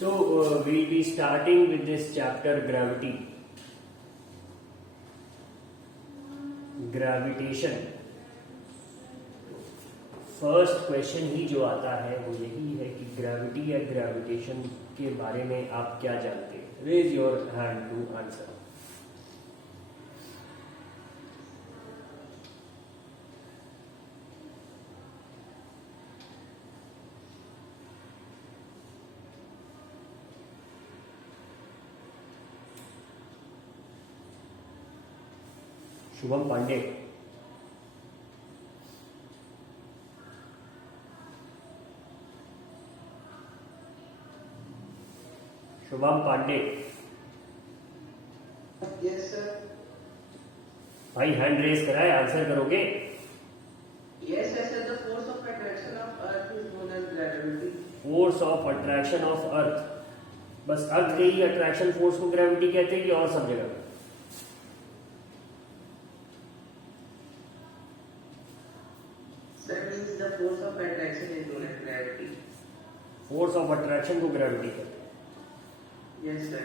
So we'll be starting with this chapter gravity. Gravitation. First question ही जो आता है वो यही है कि ग्रेविटी या ग्रेविटेशन के बारे में आप क्या जानते हैं? Raise your hand to answer. Shubham Pandey. Shubham Pandey. Yes sir. भाई हैंड रेज करा है, आंसर करोगे? Yes sir. The force of attraction of earth is known as gravity. Force of attraction of earth. बस अर्थ के ही अट्रैक्शन फोर्स को ग्रेविटी कहते हैं कि और सब जगह? That means the force of attraction is known as gravity. Force of attraction को ग्रेविटी कहते हैं. Yes sir.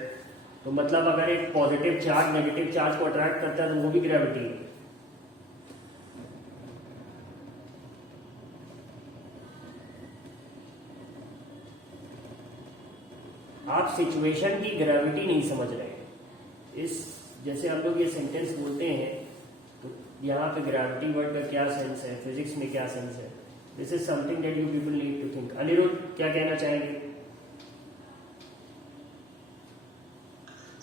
तो मतलब अगर एक पॉजिटिव चार्ज नेगेटिव चार्ज को अट्रैक्ट करता है तो वो भी ग्रेविटी है. आप सिचुएशन की ग्रेविटी नहीं समझ रहे हैं. इस जैसे हम लोग ये सेंटेंस बोलते हैं तो यहाँ पे ग्रेविटी वर्ड का क्या सेंस है, फिजिक्स में क्या सेंस है, this is something that you people need to think. Aniruddh क्या कहना चाहेंगे?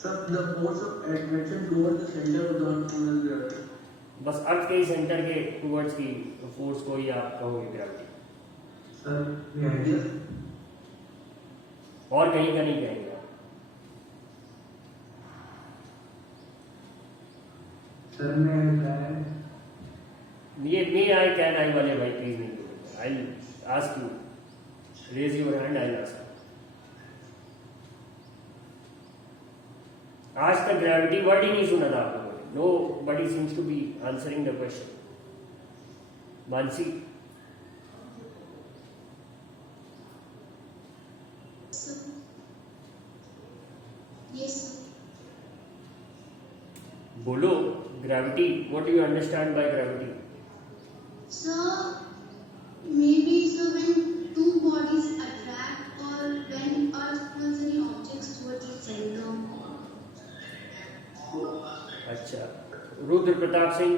Sir, the force of attraction towards the center of the earth is gravity. बस अर्थ के ही सेंटर के टूवर्ड्स की फोर्स को ही आप कहोगे gravity. Sir, may I just? और कहीं का नहीं कहेंगे आप. Sir, may I try? ये मे आई कैन आई वाले भाई प्लीज नहीं बोलेंगे. I ask you, raise your hand, I ask. आज तक ग्रेविटी वर्ड ही नहीं सुना था आप लोगों ने. Nobody seems to be answering the question. Mansi. Yes. बोलो gravity. What do you understand by gravity? So maybe so when two bodies attract or when Earth pulls any objects towards the center. अच्छा. Rudra Pratap Singh.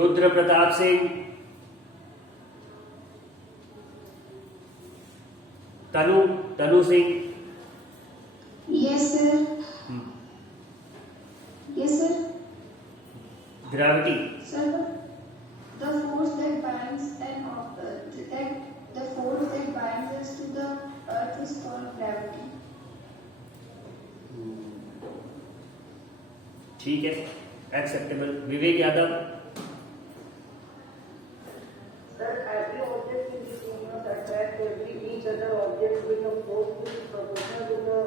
Rudra Pratap Singh. Tanu Singh. Yes sir. Yes sir. Gravity. Sir, the force that binds the force that binds us to the Earth is called gravity. ठीक है, acceptable. Vivek Yadav. Sir, every object in this universe attracts each other object with a force which is proportional to the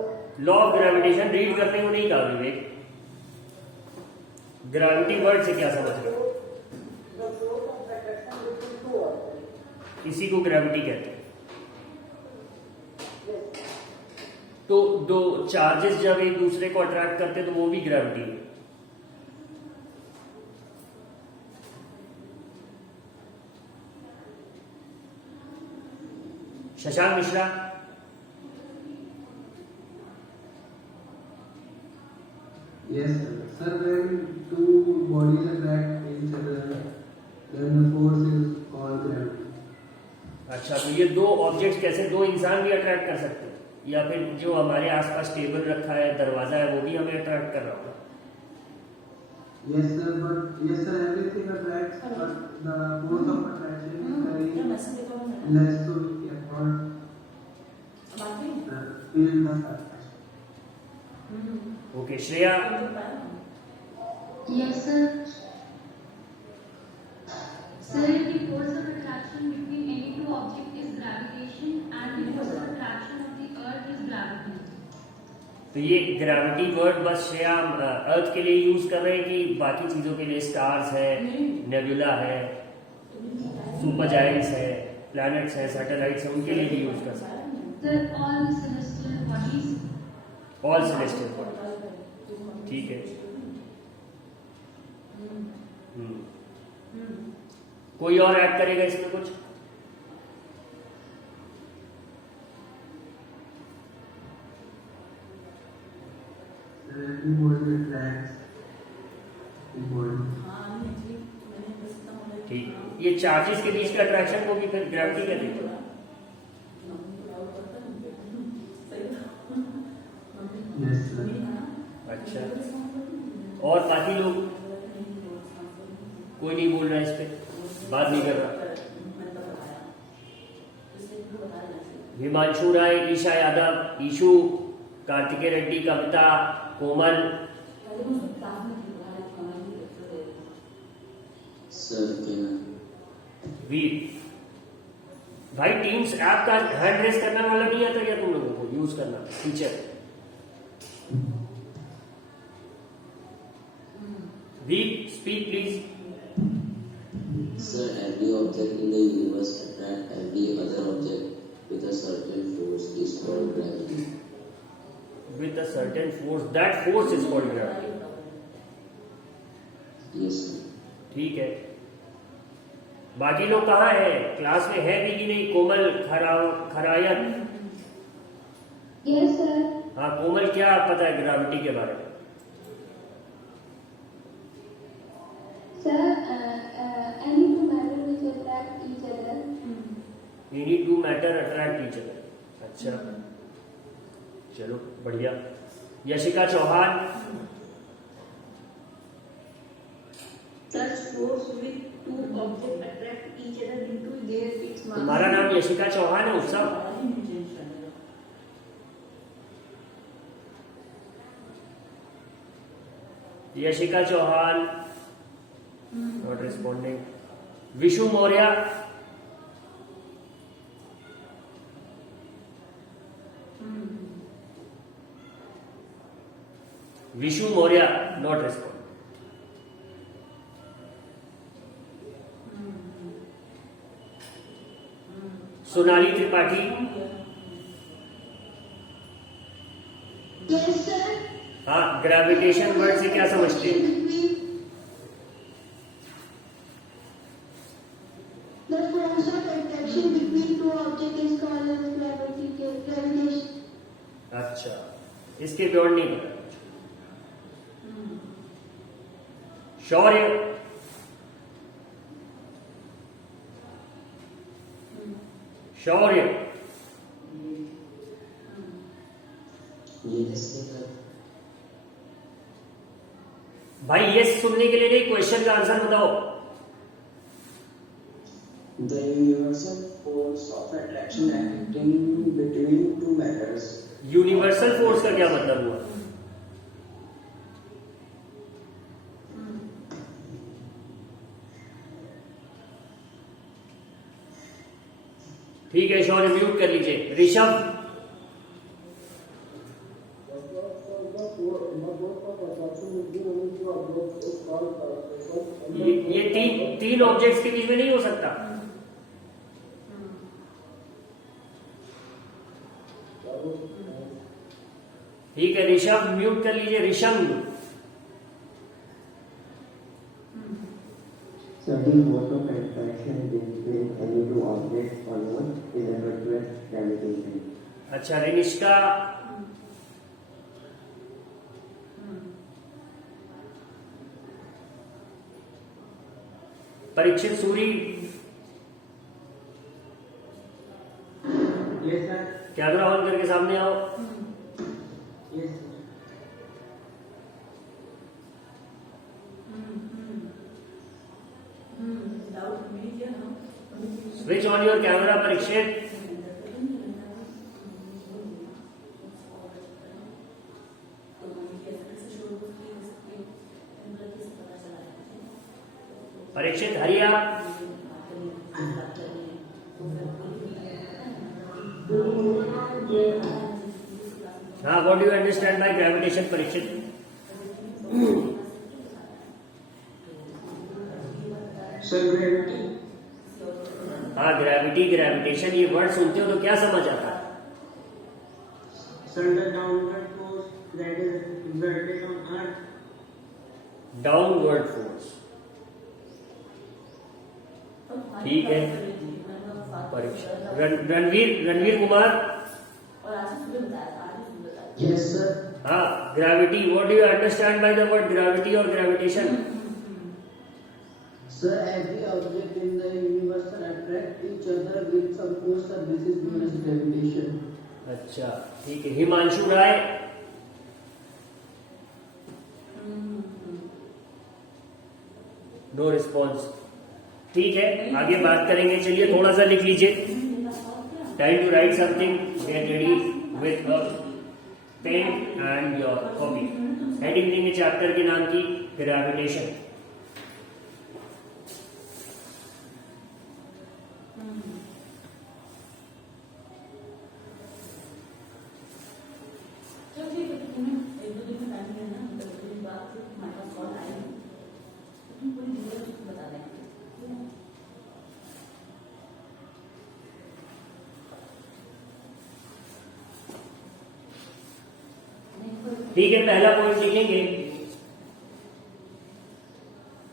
law of gravitation read करने को नहीं कहा विवेक. Gravity word से क्या समझ रहे हो? the force of attraction between two objects. इसी को ग्रेविटी कहते हैं. Yes. तो दो चार्जेस जब एक दूसरे को अट्रैक्ट करते हैं तो वो भी ग्रेविटी है. Shashank Mishra. Yes, sir. Sir, when two bodies attract each other, then the force is called gravity. अच्छा, तो ये दो ऑब्जेक्ट्स कैसे, दो इंसान भी अट्रैक्ट कर सकते हैं या फिर जो हमारे आसपास टेबल रखा है, दरवाजा है, वो भी हमें अट्रैक्ट कर रहा होगा? Yes, sir. But yes, sir. Everything attracts, but the force of attraction is very less, so we cannot feel the attraction. Okay. Shreya. Yes sir. Sir, the force of attraction between any two objects is gravitation and the force of attraction of the Earth is gravity. तो ये gravity word बस श्रेया अर्थ के लिए use कर रहे हैं कि बाकी चीजों के लिए स्टार्स है, नेबुला है, सुपर जायंट्स है, प्लैनेट्स है, सैटेलाइट्स है, उनके लिए भी यूज कर सकते हैं? Sir, all celestial bodies. All celestial bodies, ठीक है। कोई और ऐड करेगा इसमें कुछ? Every body attracts the body. ठीक, ये चार्जेस के बीच का अट्रैक्शन को भी फिर ग्रेविटी कहते हैं? Yes, sir. अच्छा, और बाकी लोग कोई नहीं बोल रहा है इस पे, बात नहीं कर रहा। हिमांशु राय, ईशा यादव, ईशु, कार्तिकेय रेड्डी, कविता, कोमल, वीर। भाई टीम्स ऐप का हैंड रेस करने वाला नहीं आता क्या तुम लोगों को यूज करना? Teacher Veer, speak please. Sir, every object in the universe attracts every other object with a certain force is called gravity. With a certain force, that force is called gravity. Yes, sir. ठीक है, बाकी लोग कहाँ हैं? Class में है भी कि नहीं? कोमल खरायत, Yes, sir. हाँ कोमल, क्या पता है ग्रेविटी के बारे में? Sir, any two matter which attract each other. Any two matter attract each other. अच्छा, चलो बढ़िया। Yashika Chauhan, Such force with two objects attract each other into their its mass. तुम्हारा नाम यशिका चौहान है Utsav? Yashika Chauhan not responding. Vishu Maurya, Vishu Maurya not respond. Sonali Tripathi, Yes, sir. हाँ gravitation word से क्या समझते हैं? The force of attraction between two objects is called as gravitation. अच्छा, इसके बियॉन्ड नहीं पता। शौर्य, शौर्य, Yes, sir. भाई ये सुनने के लिए नहीं, क्वेश्चन का आंसर बताओ। The universal force of attraction acting between two matters. Universal force का क्या मतलब हुआ? ठीक है, शौर्य म्यूट कर लीजिए। ऋषभ, ये तीन ऑब्जेक्ट्स के बीच में नहीं हो सकता। ठीक है, ऋषभ म्यूट कर लीजिए। Rishabh, Certain force of attraction between any two objects or more is referred to as gravitation. अच्छा Rinishka, Parikshit Suri, Yes, sir. Camera on करके सामने आओ। Yes, sir. Switch on your camera Parikshit. Parikshit Hariya, हाँ, what do you understand by gravitation Parikshit? Sir, gravity. हाँ, gravity, gravitation ये word सुनते हो तो क्या समझ आता है? Sir, the downward force that is exerted on Earth. Downward force, ठीक है। परीक्षा रणवीर कुमार, Yes, sir. हाँ, gravity, what do you understand by the word gravity और gravitation? Sir, every object in the universe attract each other with some force, sir. This is known as gravitation. अच्छा, ठीक है। Himanshu Rai, no response, ठीक है। आगे बात करेंगे, चलिए थोड़ा सा लिख लीजिए। Time to write something, get ready with a pen and your copy. Heading देंगे चैप्टर के नाम की, ग्रेविटेशन। ठीक है, पहला पॉइंट लिखेंगे,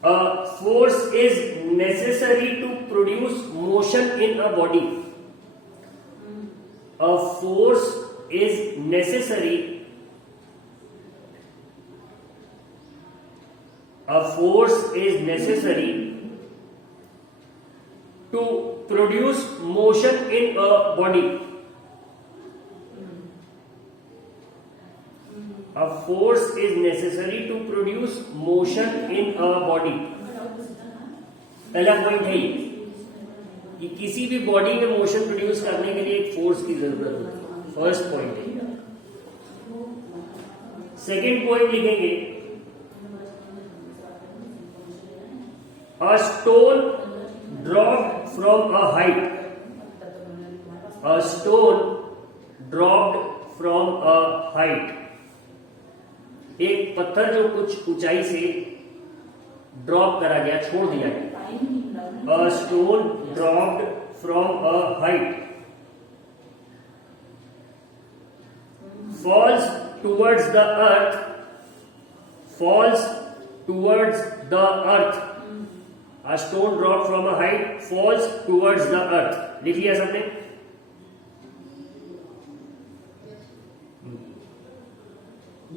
a force is necessary to produce motion in a body. A force is necessary, a force is necessary to produce motion in a body. A force is necessary to produce motion in a body. पहला point है ये कि किसी भी body में motion produce करने के लिए एक फोर्स की जरूरत होती है। फर्स्ट पॉइंट है। सेकेंड पॉइंट लिखेंगे, a stone dropped from a height. A stone dropped from a height. एक पत्थर जो कुछ ऊंचाई से ड्रॉप करा गया, छोड़ दिया गया। A stone dropped from a height falls towards the earth. Falls towards the earth. A stone dropped from a height falls towards the earth. लिख लिया सबने?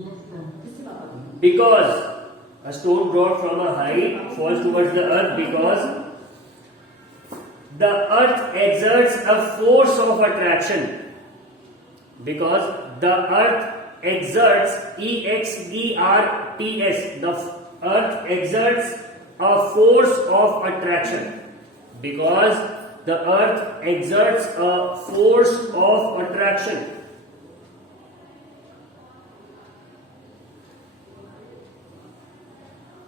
Yes, sir. Because a stone dropped from a height falls towards the earth because the earth exerts a force of attraction. Because the earth exerts, EXERTS, the earth exerts a force of attraction. Because the earth exerts a force of attraction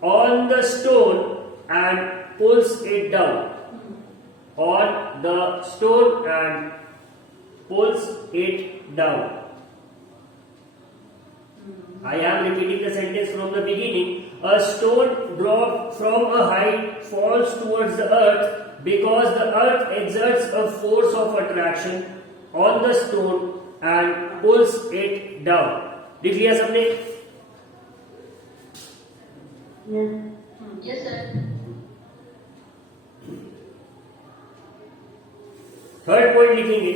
on the stone and pulls it down. On the stone and pulls it down. I am repeating the sentence from the beginning. A stone dropped from a height falls towards the earth because the earth exerts a force of attraction on the stone and pulls it down. लिख लिया सबने? Yes, sir. Third point लिखेंगे,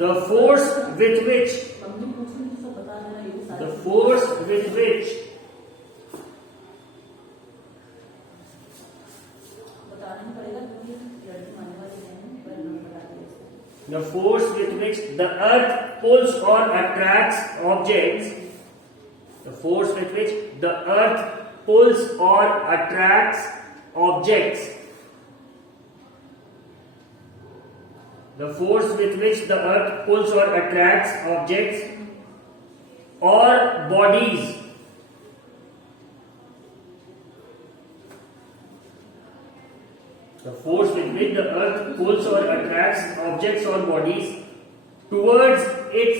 the force with which the force with which the force with which the earth pulls or attracts objects, the force with which the earth pulls or attracts objects, the force with which the earth pulls or attracts objects or bodies The force with which the earth pulls or attracts objects or bodies towards it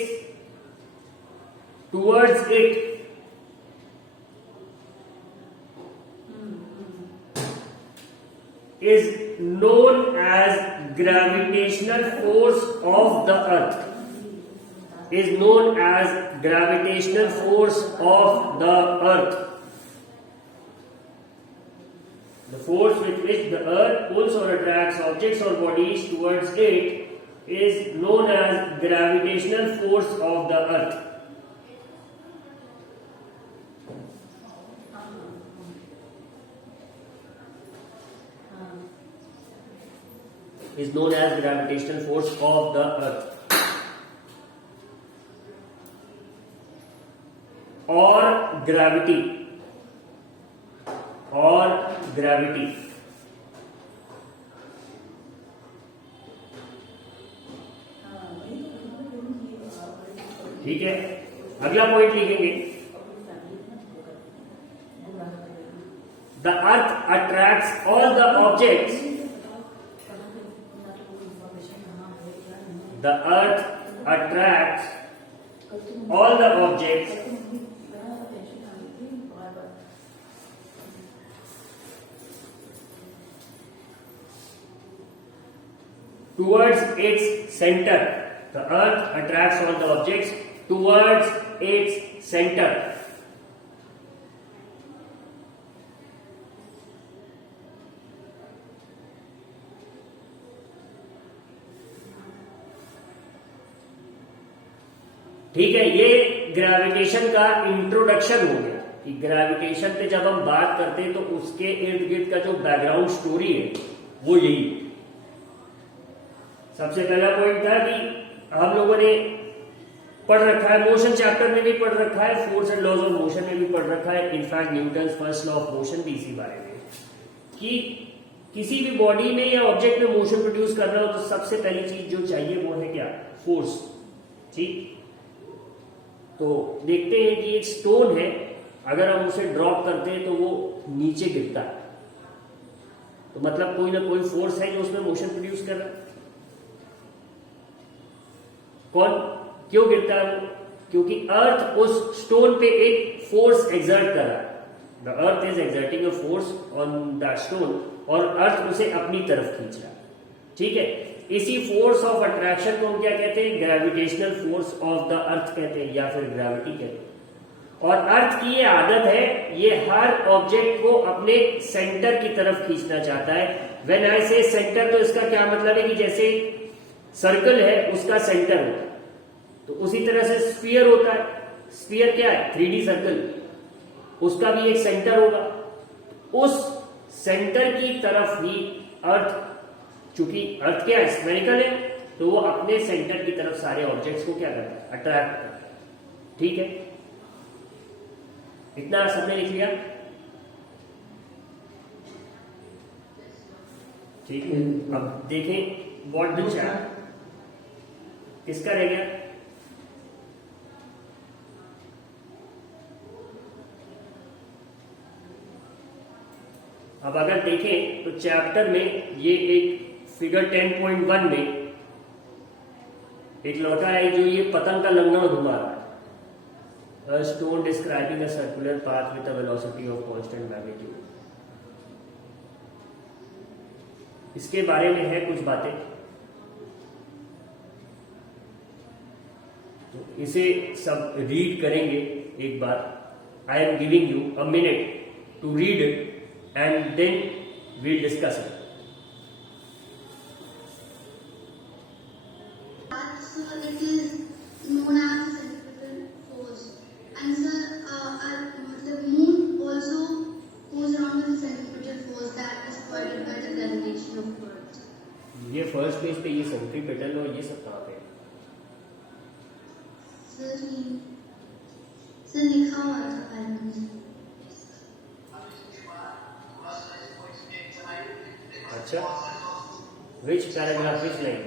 is known as gravitational force of the earth. Is known as gravitational force of the earth. The force with which the earth pulls or attracts objects or bodies towards it is known as gravitational force of the earth. Is known as gravitational force of the earth. Or gravity. ठीक है, अगला point लिखेंगे. The earth attracts all the objects. The earth attracts all the objects towards its center. The earth attracts all the objects towards its center. ठीक है, ये gravitation का introduction हो गया कि ग्रेविटेशन पे जब हम बात करते हैं तो उसके इर्द गिर्द का जो बैकग्राउंड स्टोरी है वो यही. सबसे पहला पॉइंट था कि हम लोगों ने पढ़ रखा है, मोशन चैप्टर में भी पढ़ रखा है, force and laws of motion में भी पढ़ रखा है, in fact Newton's first law of motion भी इसी बारे में, कि किसी भी बॉडी में या ऑब्जेक्ट में मोशन प्रोड्यूस करना हो तो सबसे पहली चीज जो चाहिए वो है क्या? फोर्स. ठीक, तो देखते हैं कि एक स्टोन है, अगर हम उसे ड्रॉप करते हैं तो वो नीचे गिरता है, तो मतलब कोई ना कोई फोर्स है जो उसमें मोशन प्रोड्यूस कर रहा है. कौन, क्यों गिरता है वो? क्योंकि अर्थ उस स्टोन पे एक फोर्स एक्सर्ट कर रहा है. The earth is exerting a force on the stone और अर्थ उसे अपनी तरफ खींच रहा है. ठीक है, इसी फोर्स ऑफ अट्रैक्शन को हम क्या कहते हैं? Gravitational force of the earth कहते हैं या फिर ग्रेविटी कहते हैं. और अर्थ की ये आदत है, ये हर ऑब्जेक्ट को अपने सेंटर की तरफ खींचना चाहता है. व्हेन आई से सेंटर, तो इसका क्या मतलब है कि जैसे सर्कल है उसका सेंटर होता है, तो उसी तरह से स्फीयर होता है. स्फीयर क्या है? 3D सर्कल, उसका भी एक सेंटर होगा. उस सेंटर की तरफ ही अर्थ, चूंकि अर्थ क्या है? स्फेरिकल है, तो वो अपने सेंटर की तरफ सारे ऑब्जेक्ट्स को क्या करता है? अट्रैक्ट करता है. ठीक है, इतना सबने लिख लिया. ठीक है, अब देखें व्हाट द चैट. किसका रह गया? अब अगर देखें तो चैप्टर में ये एक फिगर 10.1 में एक लड़का है जो ये पतंग का लंगड़ घुमा रहा है. A stone describing a circular path with a velocity of constant magnitude. इसके बारे में है कुछ बातें, तो इसे सब रीड करेंगे एक बार. I am giving you a minute to read it and then we'll discuss it. So it is known as centripetal force. And sir, the moon also goes around with centripetal force that is provided by the gravitation of Earth. ये first page पे ये centripetal और ये सब कहाँ पे? Sir लिखा हुआ था पैराग्राफ. अच्छा, which paragraph, which line?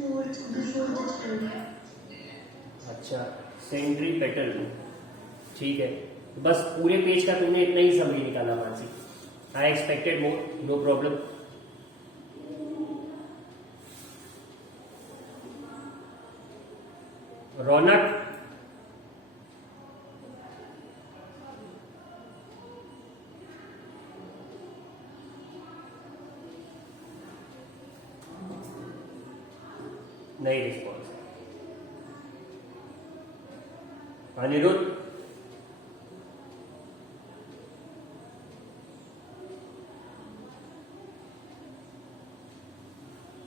Fourth, before the third. अच्छा, सेंट्रीपेटल. ठीक है, बस पूरे पेज का तुमने इतना ही समरी निकाला Mansi. I expected more, no problem. Raunak, नहीं response. Aniruddh,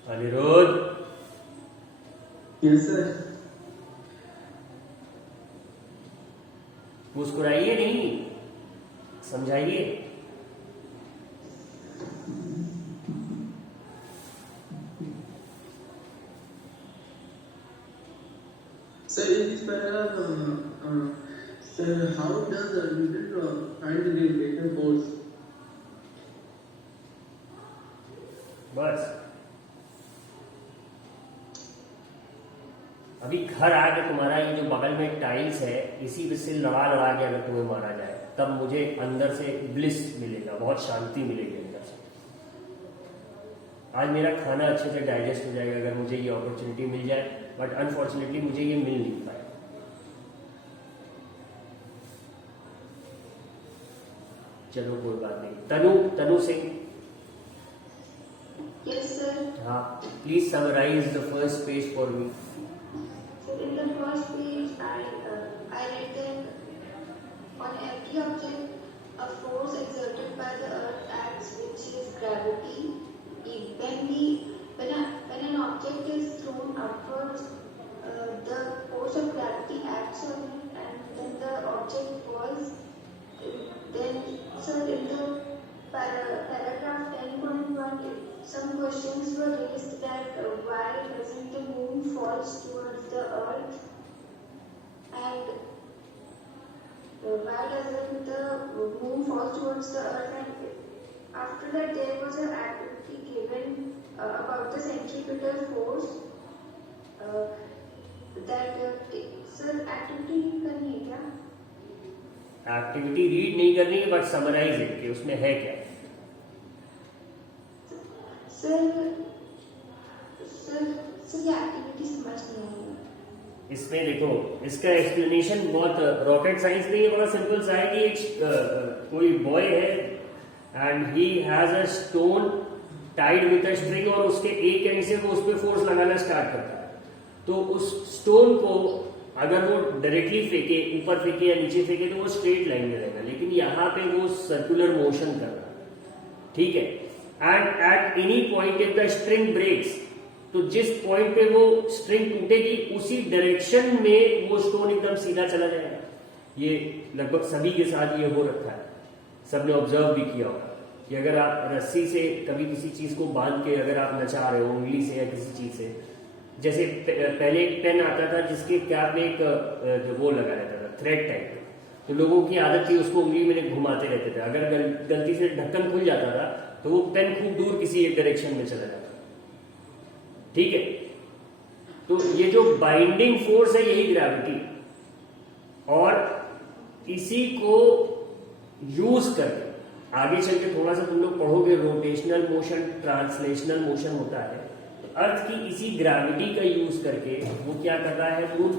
Aniruddh, Yes, sir. मुस्कुराइए नहीं, समझाइए। Sir, in this paragraph, sir, how does the Newton find the gravitational force? बस अभी घर आके तुम्हारा ये जो बगल में टाइल्स है, इसी पे से लड़ा लड़ा के अगर तुम्हें मारा जाए, तब मुझे अंदर से ब्लिस मिलेगा, बहुत शांति मिलेगी अंदर से। आज मेरा खाना अच्छे से डाइजेस्ट हो जाएगा अगर मुझे ये अपॉर्चुनिटी मिल जाए, बट अनफॉर्चुनेटली मुझे ये मिल नहीं पाया। चलो कोई बात नहीं। Tanu Singh, Yes, sir. हाँ, please summarise the first page for me. So in the first page, I read that on every object, a force exerted by the earth acts, which is gravity. When an object is thrown upwards, the force of gravity acts on it, and when the object falls, then, sir, in the paragraph 10.1, some questions were raised that why doesn't the moon falls towards the earth, and why doesn't the moon fall towards the earth, and after that there was an activity given about the centripetal force that sir activity करनी है क्या? Activity read नहीं करनी है, but summarise है कि उसमें है क्या। सर ये एक्टिविटी समझ नहीं आई। इसमें देखो, इसका एक्सप्लेनेशन बहुत रॉकेट साइंस नहीं है, बड़ा सिंपल सा है कि एक कोई बॉय है and he has a stone tied with a string, और उसके एक एंड से वो उस पर फोर्स लगाना स्टार्ट करता है। तो उस स्टोन को अगर वो डायरेक्टली फेंके, ऊपर फेंके या नीचे फेंके, तो वो स्ट्रेट लाइन में रहेगा, लेकिन यहाँ पे वो सर्कुलर मोशन कर रहा है, ठीक है। And at any point if the string breaks, तो जिस पॉइंट पे वो स्ट्रिंग टूटेगी उसी डायरेक्शन में वो स्टोन एकदम सीधा चला जाएगा। ये लगभग सभी के साथ ये हो रखा है, सबने ऑब्जर्व भी किया होगा कि अगर आप रस्सी से कभी किसी चीज को बांध के अगर आप नचा रहे हो उंगली से या किसी चीज से, जैसे पहले एक पेन आता था जिसके कैप में एक वो लगा रहता था, थ्रेड टाइप, तो लोगों की आदत थी उसको उंगली में घुमाते रहते थे। अगर गलती से ढक्कन खुल जाता था तो वो पेन खूब दूर किसी एक डायरेक्शन में चला जाता, ठीक है। तो ये जो बाइंडिंग फोर्स है यही ग्रेविटी, और इसी को यूज करके आगे चल के थोड़ा सा तुम लोग पढ़ोगे, रोटेशनल मोशन, ट्रांसलेशनल मोशन होता है। तो अर्थ की इसी ग्रेविटी का यूज करके वो क्या कर रहा है, मून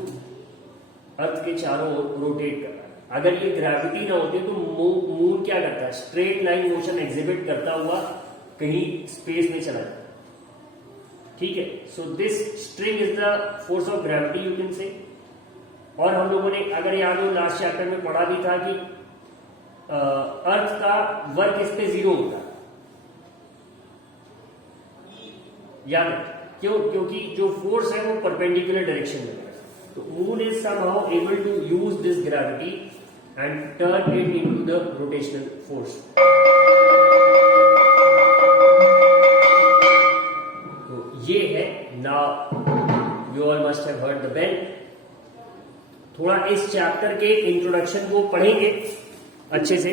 अर्थ के चारों ओर रोटेट कर रहा है। अगर ये ग्रेविटी ना होती तो मून क्या करता है, स्ट्रेट लाइन मोशन एग्जिबिट करता हुआ कहीं स्पेस में चला जाता, ठीक है। So this string is the force of gravity, you can say. और हम लोगों ने अगर याद हो लास्ट चैप्टर में पढ़ा भी था कि अर्थ का वर्क इस पे 0 होता है, याद है क्यों? क्योंकि जो फोर्स है वो परपेंडिकुलर डायरेक्शन में है। तो moon is somehow able to use this gravity and turn it into the rotational force. तो ये है। Now you all must have heard the bell. थोड़ा इस चैप्टर के इंट्रोडक्शन को पढ़ेंगे अच्छे से।